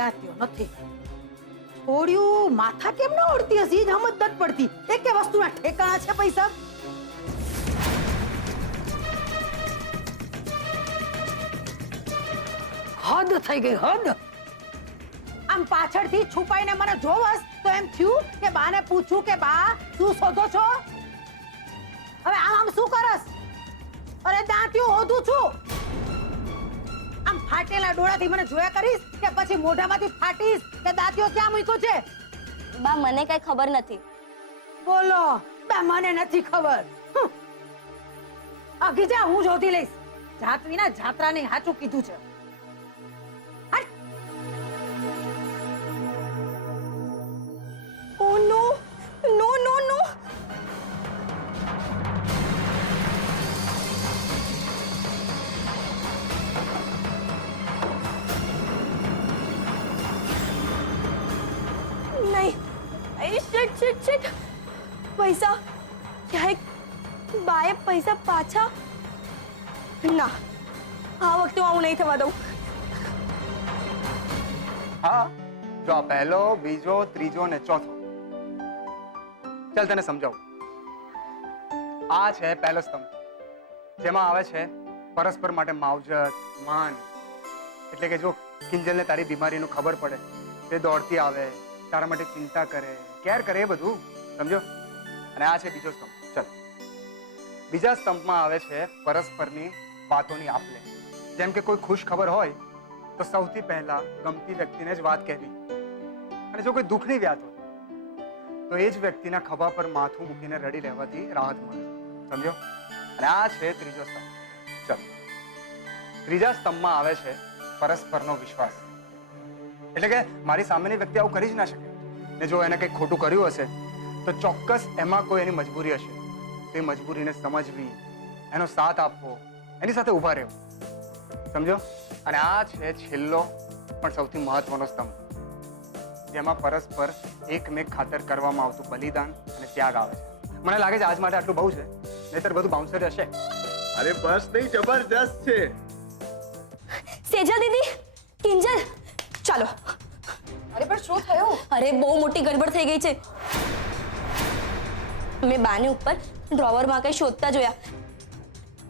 દાત્યો નથી. છોડ્યું માથા કેમ ન ઉડતી હશે? જ સમજ નથી પડતી. એકે વસ્તુના ઠેકાણા છે પૈસા? હદ થઈ ગઈ, હદ. આમ પાછળથી છુપાઈને મને જોવસ તો એમ થયું કે બાને પૂછું કે બા શું શોધો છો? હવે આમ શું કરસ? અરે દાંતિયું હોધું છું. આમ ફાટેલા ડોળાથી મને જોયા કરીશ કે પછી મોઢામાંથી ફાટીશ કે દાંતિયો ક્યાં મૂક્યો છે? બા મને કઈ ખબર નથી. બોલો બા મને નથી ખબર. અગી જા, હું શોધી લઈશ. જાત વિના જાત્રા નહીં, સાચું કીધું છે. ઓ નો નો નો નો. नहीं, शिट शिट शिट. पैसा क्या बाए पैसा पाछा ना. આ વખતે હું નહીં થવા દઉં. હા, જો આ પહેલો, બીજો, ત્રીજો ને ચોથો. ચાલ તને સમજાવું. આ છે પહેલો સ્તંભ, જેમાં આવે છે પરસ્પર માટે માવજત, માન. એટલે કે જો કિંજલને તારી બીમારીનું ખબર પડે, તે દોડતી આવે, તારા માટે ચિંતા કરે, કેર કરે, એ બધું સમજો. અને આ છે બીજો સ્તંભ. ચાલ, બીજા સ્તંભમાં આવે છે પરસ્પરની વાતોની આપ-લે. જેમ કે કોઈ ખુશ ખબર હોય તો સૌથી પહેલા ગમતી વ્યક્તિને જ વાત કહેવી. અને જો કોઈ દુઃખની વાત હોય તો એ જ વ્યક્તિના ખભા પર માથું મૂકીને રડી રહેવાથી રાહત મળે. સમજો? અને આ છે ત્રીજો સ્તંભ. ચાલ, ત્રીજા સ્તંભમાં આવે છે પરસ્પરનો વિશ્વાસ. એટલે કે મારી સામેની વ્યક્તિ આવું કરી જ ના શકે, ને જો એને કંઈક ખોટું કર્યું હશે તો ચોક્કસ એમાં કોઈ એની મજબૂરી હશે. તે મજબૂરીને સમજવી, એનો સાથ આપવો, એની સાથે ઊભા રહેવું. સમજો? અને આ છે છેલ્લો પણ સૌથી મહત્વનો સ્તંભ, જેમાં પરસ્પર એકમેક ખાતર કરવામાં આવતું બલિદાન અને ત્યાગ આવે છે. મને લાગે છે આજ માટે આટલું બહુ છે, નહીતર બધું બાઉન્સર હશે. અરે બસ નહીં, જબરદસ્ત છે. સેજલ દીદી, કિંજલ, ચાલો. અરે પણ શું થયું? અરે બહુ મોટી ગડબડ થઈ ગઈ છે. મેં બાની ઉપર ડ્રોવરમાં કઈ શોધતા જોયા,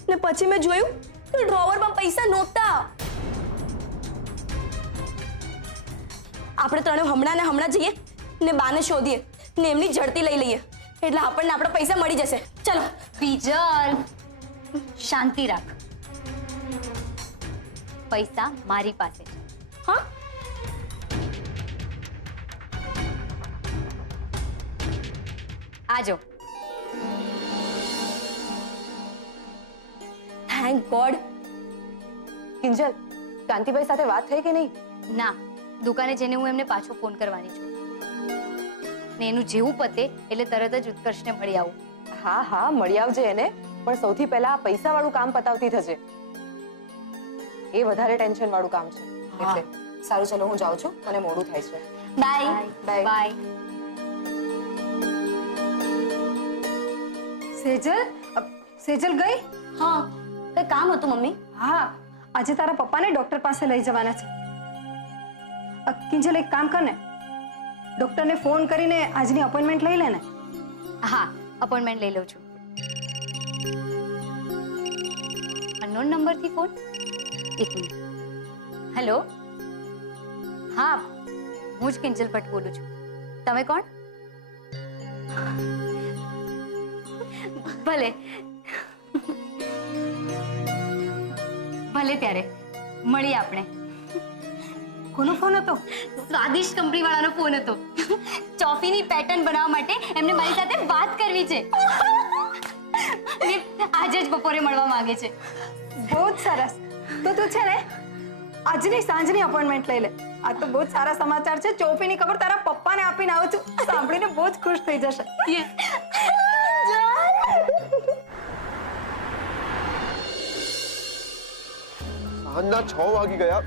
ને પછી મેં જોયું તો ડ્રોવરમાં પૈસા નહોતા. આપણે ત્રણે હમણાં ને હમણાં જઈએ ને બાને શોધીએ ને એમની ઝડપી લઈ લઈએ, એટલે આપણને આપણા પૈસા મળી જશે. ચલો. બીજલ, શાંતિ રાખ. પૈસા મારી પાસે છે. હા, આજો. Thank God. કિંજલ, કાંતિભાઈ સાથે વાત થઈ કે નહીં? ના, દુકાને જઈને હું એમને પાછો ફોન કરવાની છું, ને એનું જેવું પતે એટલે તરત જ ઉત્કર્ષને મળી આવું. હા હા, મળી આવજે એને, પણ સૌથી પહેલા આ પૈસા વાળું કામ પતાવતી થજે. એ વધારે ટેન્શન વાળું કામ છે. એટલે સારું, ચલો હું જાઉં છું, મને મોડું થાય છે. Bye. Bye. Bye. Sejal, Sejal ગઈ? હા, કઈ કામ હતું મમ્મી? હા, આજે તારા પપ્પાને ડોક્ટર પાસે લઈ જવાના છે. કિંજલ, એક કામ કર ને, ડોક્ટરને ફોન કરીને આજની અપોઇન્ટમેન્ટ લઈ લે ને. હા, અપોઇન્ટમેન્ટ લઈ લઉં છું. અનનોન નંબરથી ફોન. એક મિનિટ. હેલો. હા, હું જ કિંજલ ભટ્ટ બોલું છું. તમે કોણ? ભલે ભલે, ત્યારે મળીએ આપણે. કોનો ફોન હતો? સ્વાદિષ્ટ કંપની વાળાનો ફોન હતો. ચોફીની પેટર્ન બનાવવા માટે એમને મારી સાથે વાત કરવી છે. ને આજે જ બપોરે મળવા માંગે છે. બહુ જ સરસ. તો તું છે ને આજની સાંજની અપોઇન્ટમેન્ટ લઈ લે. આ તો બહુ જ સારા સમાચાર છે. ચોપીની ખબર તારા પપ્પાને આપીને આવું છું. સાંભળીને બહુ જ ખુશ થઈ જશે. સાંજના 6 વાગી ગયા,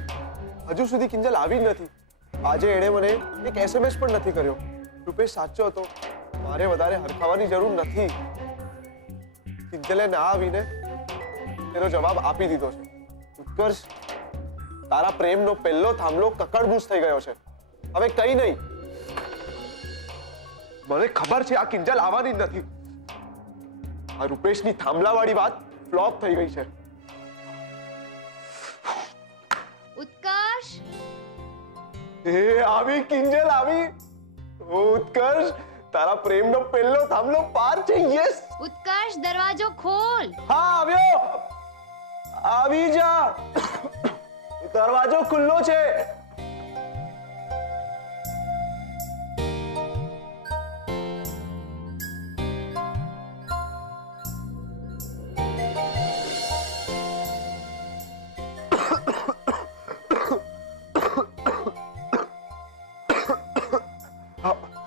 હજુ સુધી કિંજલ આવી જ નથી. આજે એણે મને એક SMS પણ નથી કર્યો. રૂપેશ સાચો હતો, મારે વધારે હરખાવાની જરૂર નથી. કિંજલે ના આવીને તેનો જવાબ આપી દીધો છે. ઉત્કર્ષ, તારા પ્રેમનો પહેલો થાંભલો કકડબૂસ થઈ ગયો છે. હવે કઈ નહીં. મને ખબર છે આ કિંજલ આવવાની જ નથી. આ રૂપેશની થાંભલાવાળી વાત ફ્લોપ થઈ ગઈ છે. ઉત્કર્ષ એ આવી કિંજલ આવી. ઉત્કર્ષ, તારા પ્રેમનો પહેલો થાંભલો પાર છે. યસ, ઉત્કર્ષ દરવાજો ખોલ. હા આવ્યો. આવી જા. દરવાજો ખુલ્લો છે.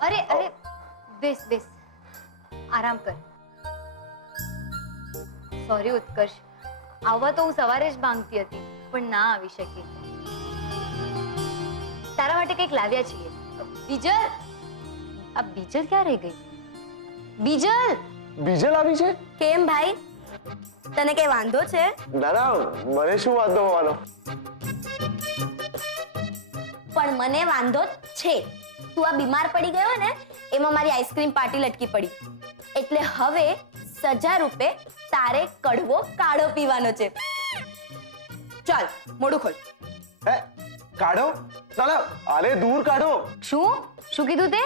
અરે અરે બેસ બેસ, આરામ કર. સોરી ઉત્કર્ષ, આવવા તો હું સવારે જ માંગતી હતી પણ ના આવી શકી. તારા માટે કંઈક લાવ્યા છીએ. બીજલ, આ બીજલ ક્યાં રહી ગઈ? બીજલ! બીજલ આવી છે? કેમ ભાઈ, તને કઈ વાંધો છે? ના ના, મને શું વાંધો હોવાનો. પણ મને વાંધો છે. તું આ બીમાર પડી ગયો ને, એમાં મારી આઈસ્ક્રીમ પાર્ટી લટકી પડી. એટલે હવે સજા રૂપે તારે કડવો કાળો પીવાનો છે. ચાલ મોઢું ખોલ. હે, કાઢો. ના ના, આલે દૂર કાઢો. શું શું કીધું તે?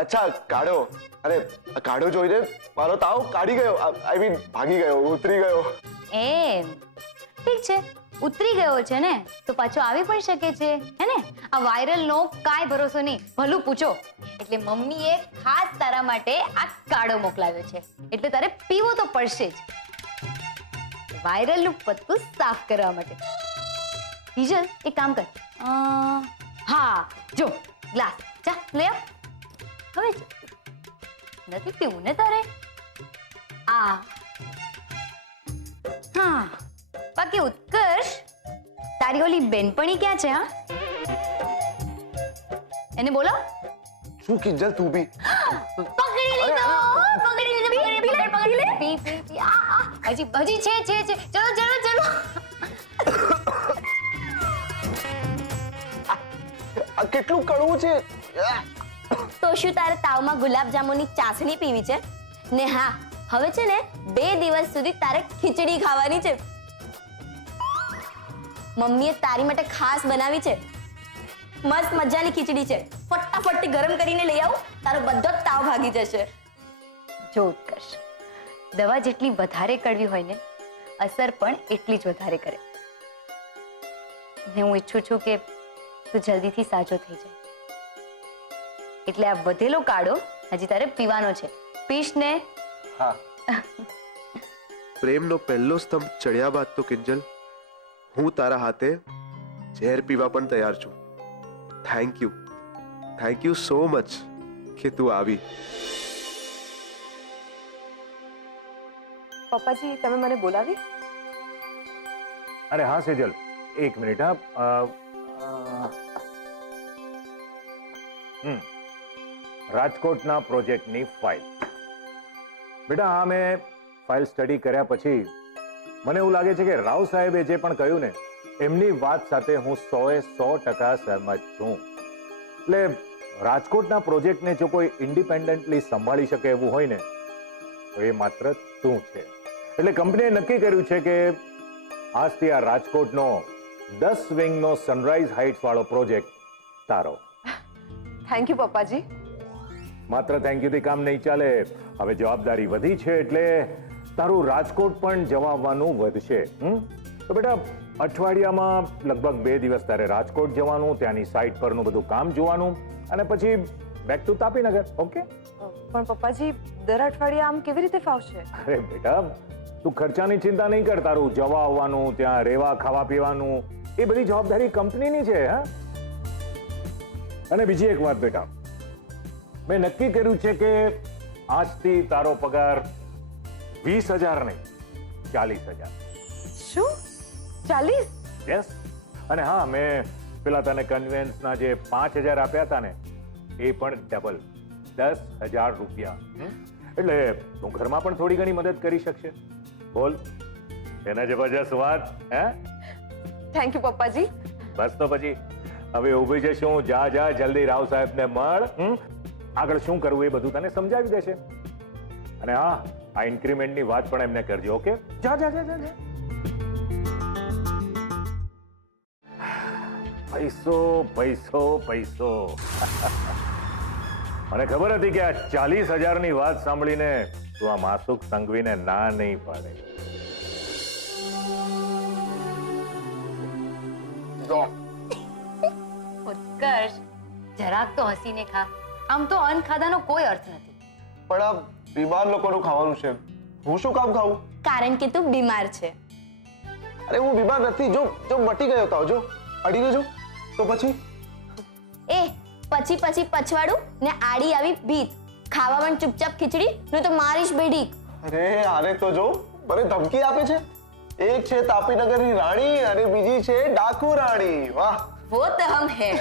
અચ્છા, કાઢો. અરે કાઢો જોઈને મારો તાવ કાઢી ગયો. આઈ મીન ભાગી ગયો, ઉતરી ગયો. એમ ઠીક છે, ઉતરી ગયો છે ને તો પાછો આવી પણ શકે છે, હે ને? આ વાયરલ નો કાંઈ ભરોસો નહીં, ભલું પૂછો. એટલે મમ્મીએ ખાસ તારા માટે આ કાળો મોકલાવ્યો છે, એટલે તારે પીવો તો પડશે જ, વાયરલ નું પત્તું સાફ કરવા માટે. બીજલ એક કામ કર, હા જો ગ્લાસ, જા લે આવ. હવે નથી પીવું ને તારે? આ હા, બાકી ઉત્કર્ષ, તારી ઓલી બેનપણી ક્યાં છે? હા, એને બોલો. શું કિંજલ, તું બી? પકડી લીધો, પકડી લીધો, પકડી લે. પી પી પી. હજી હજી છે. ચલો ચલો ચલો. આ કેટલું કડવું છે. તો શું તારે તાવમાં ગુલાબ જામુનની ચાસણી પીવી છે ને? હા, હવે છે ને 2 દિવસ સુધી તારે ખીચડી ખાવાની છે. મમ્મીએ તારી માટે ખાસ બનાવી છે. મસ્ત મજાની ખીચડી છે. ફટાફટ ગરમ કરીને લઈ આવ, તારો બધો જ તાવ ભાગી જશે. જો ઉત્કર્ષ, દવા જેટલી વધારે કડવી હોય ને, અસર પણ એટલી જ વધારે કરે. ને હું ઈચ્છું છું કે તું જલ્દીથી સાજો થઈ જાય. એટલે આ વધેલો કાળો હજી તારે પીવાનો છે. પીશ ને? હા. પ્રેમનો પહેલો સ્તંભ ચડ્યા બાદ તો કિંજલ, હું તારા હાથે ઝેર પીવા પણ તૈયાર છું. થેન્ક યુ સો મચ કે તું આવી. પપ્પાજી, તમે મને બોલાવી? અરે હા સેજલ, એક મિનિટ. હા, રાજકોટના પ્રોજેક્ટની ફાઇલ. બેટા, આ મેં ફાઇલ સ્ટડી કર્યા પછી મને એવું લાગે છે કે રાવ સાહેબે જે પણ કહ્યું ને, એમની વાત સાથે હું 100% સહમત છું. એટલે રાજકોટના પ્રોજેક્ટને જો કોઈ ઇન્ડિપેન્ડન્ટલી સંભાળી શકે એવું હોય ને, તો એ માત્ર તું છે. એટલે કંપનીએ નક્કી કર્યું છે કે આજથી આ રાજકોટનો 10 વિંગનો સનરાઈઝ હાઇટ્સ વાળો પ્રોજેક્ટ તારો. થેન્ક યુ પપ્પાજી. માત્ર થેન્ક યુથી કામ નહીં ચાલે. હવે જવાબદારી વધી છે એટલે તારું રાજકોટ પણ જવા આવવાનું વધશે. તો બેટા, અઠવાડિયામાં લગભગ 2 દિવસ તારે રાજકોટ જવાનું, ત્યાંની સાઇટ પરનું બધું કામ જોવાનું, અને પછી બેક ટુ તાપીનગર. ઓકે? પણ પપ્પાજી, દર અઠવાડિયે આમ કેવી રીતે ફાવશે? અરે બેટા, તું ખર્ચાની ચિંતા નહીં કર. તારું જવા આવવાનું, ત્યાં રહેવા ખાવા પીવાનું, એ બધી જવાબદારી કંપનીની છે. હા, અને બીજી એક વાત બેટા, મેં નક્કી કર્યું છે કે આજથી તારો પગાર 20,000 નહીં, 40,000. શું? 40? યસ. અને હા, મેં પેલા તને કન્વેન્સના જે 5,000 આપ્યા હતા ને, એ પણ ડબલ, 10,000 રૂપિયા. એટલે તું ઘરમાં પણ થોડી ઘણી મદદ કરી શકશે. બોલ, એના જબરજસ્ત વાત. હે? Thank you પપ્પાજી. બસ તો પછી હવે ઊભી છે શું? જા જા જલ્દી રાવ સાહેબને મળ. આગળ શું કરવું એ બધું તને સમજાવી દેશે. અને હા, આ ઇન્ક્રીમેન્ટની વાત પણ એમને કરજો. ઓકે, જા જા જા જા. પૈસો પૈસો પૈસો. મને ખબર હતી કે આ 40,000ની વાત સાંભળીને તું આ માસુક સંઘવીને ના નહીં પાડે. ઉત્કર્ષ, જરાક તો હસીને ખા. આમ તો અન્ન ખાધાનો કોઈ અર્થ નથી. પણ આ બીમાર લોકોનું ખાવાનું છે, હું શું કામ ખાવું? કારણ કે તું બીમાર છે. અરે હું બીમાર નથી. જો જો મટી ગયો તો જો અડીને જો તો પછી એ પછી પછી પછવાડું ને આડી આવી ભીત. ખાવામાં ચૂપચાપ ખીચડી ને તો મારીશ બેડી. અરે આને તો જો મને ધમકી આપે છે. એક છે તાપીનગરની રાણી અને બીજી છે ડાકુ રાણી. વાહ, वो तो हम है.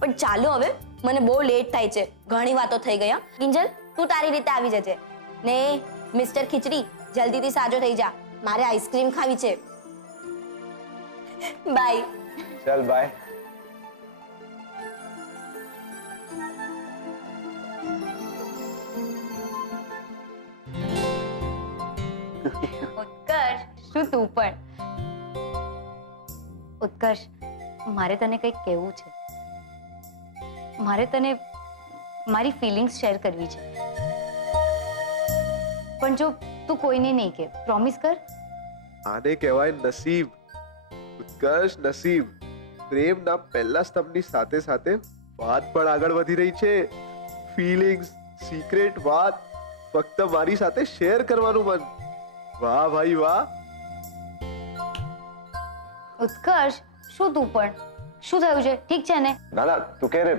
પણ ચાલો હવે, મને બહુ લેટ થાય છે. ઘણી વાતો થઈ ગઈ. કિંજલ, તું તારી રીતે આવી જજે. ને મિસ્ટર ખીચડી, જલ્દીથી સાજો થઈ જા. મારે આઈસ્ક્રીમ ખાવી છે. બાય. ચાલ બાય. ઉત્કર્ષ, શું તું પણ? ઉત્કર્ષ, મારે તને કંઈક કહેવું છે. મારે તને મારી ફિલિંગ્સ શેર કરવી છે. પણ જો તું કોઈને નહીં કે, પ્રોમિસ કર. આને કહેવાય નસીબ. ઉત્કર્ષ, નસીબ. પ્રેમના પહેલા સ્તંભની સાથે સાથે વાત પણ આગળ વધી રહી છે. ફિલિંગ્સ, સિક્રેટ વાત ફક્ત મારી સાથે શેર કરવાનું મન. વાહ ભાઈ વાહ. ઉત્કર્ષ, શું તું પણ? શું થયું છે? ઠીક છે ને? ના ના, તું કહે રે,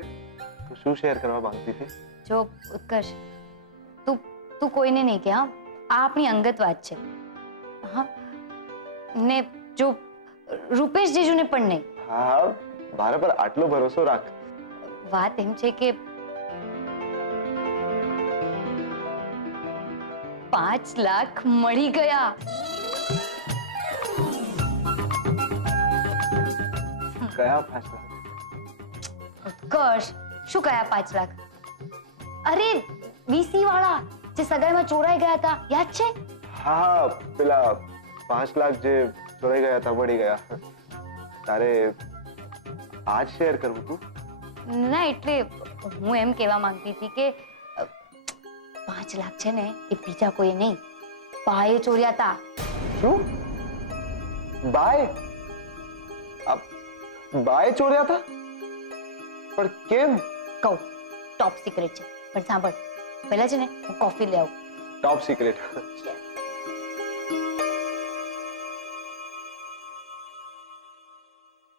તું શું શેર કરવા માંગતી હતી? જો ઉત્કર્ષ, તું કોઈને નહીં કે. હા, આ આપણી અંગત વાત છે. હા, ને જો રૂપેશ જીજુને પણ નહીં. હા, મારા પર આટલો ભરોસો રાખ. વાત એમ છે કે 5 લાખ મળી ગયા. કયા 5 લાખ? ઉત્કર્ષ, શું કયા 5 લાખ? અરે વીસી વાળા જે સગાઈમાં ચોરાઈ ગયા હતા, યાદ છે? હા, પેલા 5 લાખ જે ચોરાઈ ગયા હતા, મળી ગયા. તારે આજ શેર કરવું તું? ના, એટલે હું એમ કહેવા માંગતી હતી કે 5 લાખ છે ને, એ બીજા કોઈ નહીં, બાએ ચોર્યા હતા. શું? બાય? બાય ચોર્યા હતા? પણ કેમ? કહું, ટોપ સિક્રેટ છે. પણ સાંભળ, પહેલા છે ને હું કોફી લઈ આવું. Top secret.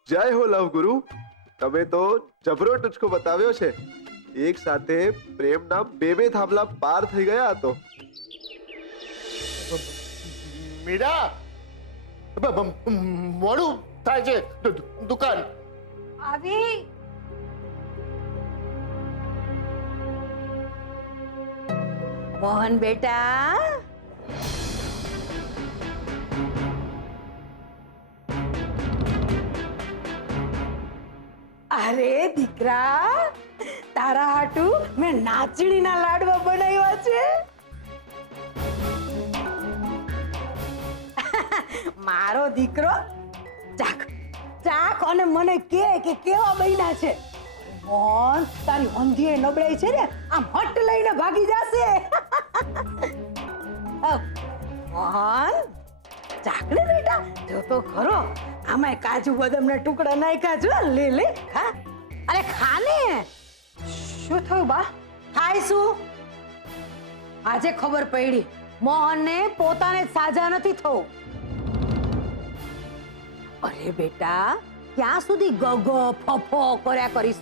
જય હો લવ ગુરુ. તમે તો જબરો ટુચકો બતાવ્યો છે. એક સાથે પ્રેમના બે થાંભલા પાર થઈ ગયા હતો. મીરા, મોડું થાય છે. દુકાન આવી. મોહન બેટા, અરે દીકરા, તારા હાટુ મેં નાચણીના લાડવા બનાવ્યા છે. મારો દીકરો ચાખ ચાખ અને મને કે કેવા બન્યા છે. મોહન, તારી ઊંધી નબળાઈ છે ને, આમ હટ લઈને ભાગી જશે. મોહન, ચાખ ને બેટા, જો તો ખરો, આમાં કાજુ બદામના ટુકડા નાખ્યા છે. લે લે, ખા. અરે ખા ને. શું થયું બા? થાય શું? આજે ખબર પડી, મોહનને પોતાને જ સાજા નથી થવું. અરે બેટા, ક્યાં સુધી ગગ ફફો કર્યા કરીશ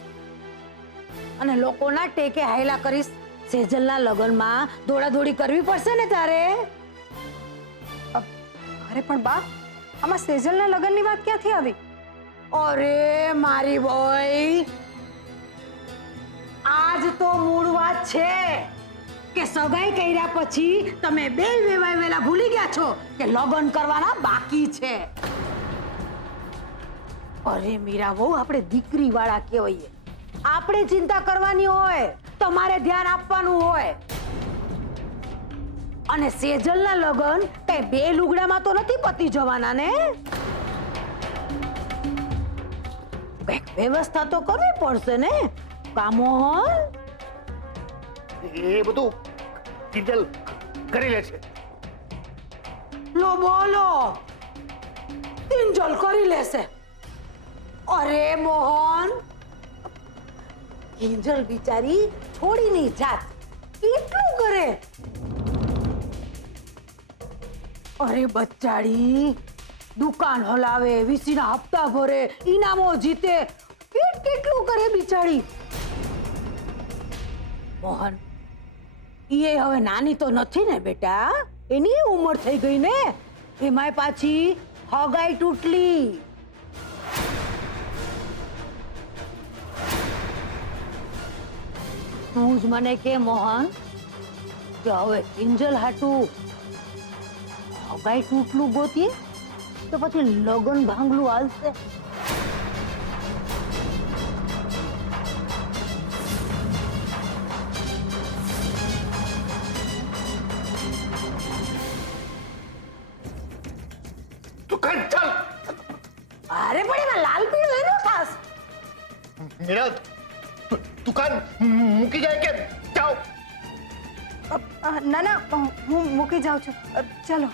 અને લોકોના ટેકે હાયલા કરીશ? સેજલના લગ્નમાં દોડાદોડી કરવી પડશે ને તારે. અરે પણ બા, આમાં સેજલના લગ્નની વાત ક્યાંથી આવી? અરે મારી બોય, આજ તો મૂળ વાત છે. કે સગાઈ કર્યા પછી તમે બે વેલા ભૂલી ગયા છો કે લગ્ન કરવાના બાકી છે? અરે મીરા બહુ આપણે દીકરી વાળા કહેવાય, આપણે ચિંતા કરવાની હોય, તમારે ધ્યાન આપવાનું હોય. અને સેજલના લગ્ન કઈ બે લુગડામાં તો નથી પતી જવાના ને. કઈક વ્યવસ્થા તો કરવી પડશે ને કામોહન. એ બધું કિંજલ કરી લે છે. લો બોલો, કિંજલ કરી લેશે? અરે મોહન, કિંજલ બિચારી છોડીની જાત કેટલું કરે. અરે બચ્ચાડી દુકાન હલાવે, વીસીના હપ્તા ભરે, ઇનામો જીતે, કેટલું કરે બિચારી. મોહન, એ હવે નાની તો નથી ને બેટા, એની ઉંમર થઈ ગઈ ને. એમાંય પાછી હગાઈ તૂટલી. તું જ મને કે મોહન કે હવે કિંજલ હાટું હગાઈ તૂટલું ગોતીએ તો પછી લગન ભાંગલું હાલશે? દુકાન ચાલ. અરે પણ એમાં લાલ પીળો એનો ખાસ. મીરા દુકાન મૂકી જાય કે જાઓ. ના હું મૂકી જાઉં છું. ચલો.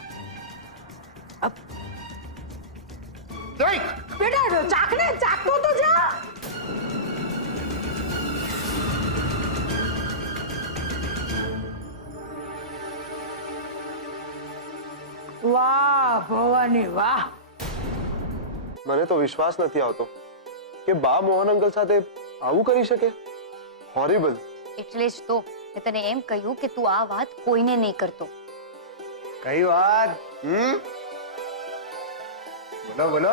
નહીં. બેટા ચાખતો તો જા. વાહ ભવાની વાહ. મને તો વિશ્વાસ નથી આવતો કે બા મોહન અંકલ સાથે આવું કરી શકે. હોરિબલ. એટલે જ તો મેં તને એમ કહ્યું કે તું આ વાત કોઈને નહીં કરતો. કઈ વાત? બોલો બોલો,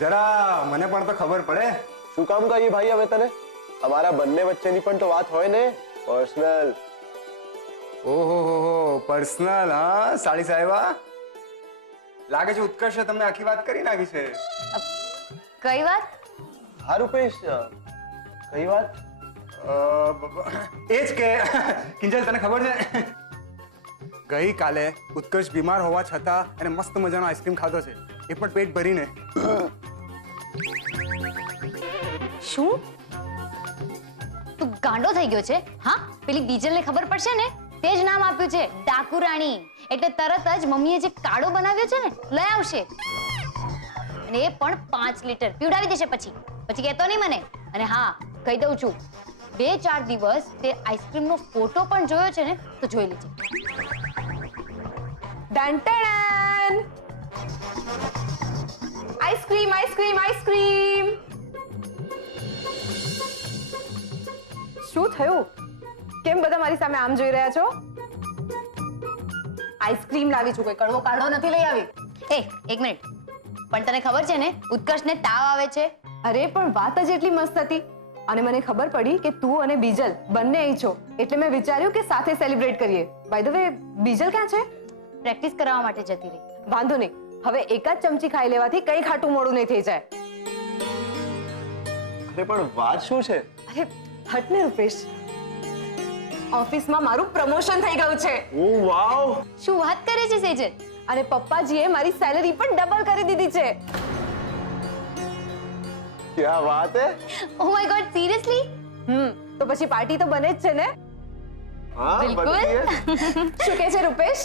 જરા મને પણ તો ખબર પડે. શું કામ કહીએ ભાઈ હવે તને? અમારા બંને વચ્ચેની પણ તો વાત હોય ને, પર્સનલ. ઓહો હો, પર્સનલ? હા સાળી સાહેબા, લાગે છે ઉત્કર્ષે તમને આખી વાત કરી નાખી છે. કઈ વાત? હા રૂપેશ, કઈ વાત? એ જ કે કિંજલ તને ખબર છે ગઈકાલે ઉત્કર્ષ બીમાર હોવા છતાં એને મસ્ત મજાનો આઈસ્ક્રીમ ખાધો છે, એ પણ પેટ ભરીને. શું તું ગાંડો થઈ ગયો છે? હા, પેલી બીજલને ખબર પડશે ને, તે જ નામ આપ્યું છે ડાકુ રાણી. એટલે તરત જ મમ્મીએ જે કાળો બનાવ્યો છે ને લઈ આવશે, અને એ પણ 5 લીટર પીવડાવી દેશે. પછી કહેતો નહીં મને. અને હા, કહી દઉં છું, 2-4 દિવસ તે આઈસ્ક્રીમનો ફોટો પણ જોયો છે ને તો જોઈ લેજે. Done ice cream ice cream ice cream. શું થયું? કેમ બધા મારી સામે આમ જોઈ રહ્યા છો? આઈસ્ક્રીમ લાવી છું, કોઈ કડવો કાઢો નથી લઈ આવી. એ એક મિનિટ, પણ તને ખબર છે ને ઉત્કર્ષને તાવ આવે છે? અરે પણ વાત જ એટલી મસ્ત હતી, અને મને ખબર પડી કે તું અને બીજલ બંને અહીં છો, એટલે મેં વિચાર્યું કે સાથે સેલિબ્રેટ કરીએ. બાય ધ વે, બીજલ ક્યાં છે? પ્રેક્ટિસ કરાવવા માટે જતી રહી. વાંધો નહીં, હવે એક જ ચમચી ખાઈ લેવાથી કઈ ખાટું મોડું નહીં થઈ જાય. અરે પણ વાત શું છે? અરે હટ ને રૂપેશ, ઓફિસમાં મારું પ્રમોશન થઈ ગયું છે. ઓ વાવ! શું વાત કરે છે સેજલ? અને પપ્પાજીએ મારી સેલરી પણ ડબલ કરી દીધી છે. ક્યાં વાત હે? Oh my God, seriously? તો પછી પાર્ટી તો બને જ છે ને? હા બિલકુલ. બની ગઈ. શું કહે છે રૂપેશ?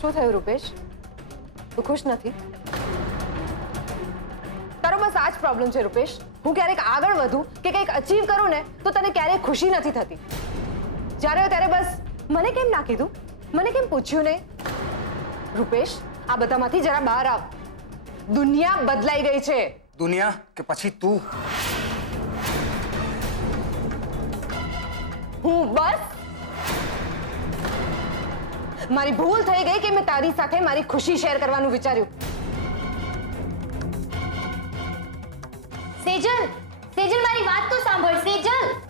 શું થયું રૂપેશ? તું ખુશ નથી? તારો બસ આ જ પ્રોબ્લેમ છે રૂપેશ. હું ક્યારેક આગળ વધું કે કંઈક અચીવ કરું ને તો તને ક્યારેય ખુશી નથી થતી. જ્યારે ત્યારે બસ મને કેમ ના કીધું, મને કેમ પૂછ્યું નહીં? રૂપેશ, આ બધામાંથી જરા બહાર આવ. દુનિયા બદલાઈ ગઈ છે. દુનિયા કે પછી તું? હું બસ મારી ભૂલ થઈ ગઈ કે મેં તારી સાથે મારી ખુશી શેર કરવાનું વિચાર્યું. સેજલ સેજલ મારી વાત તો સાંભળ સેજલ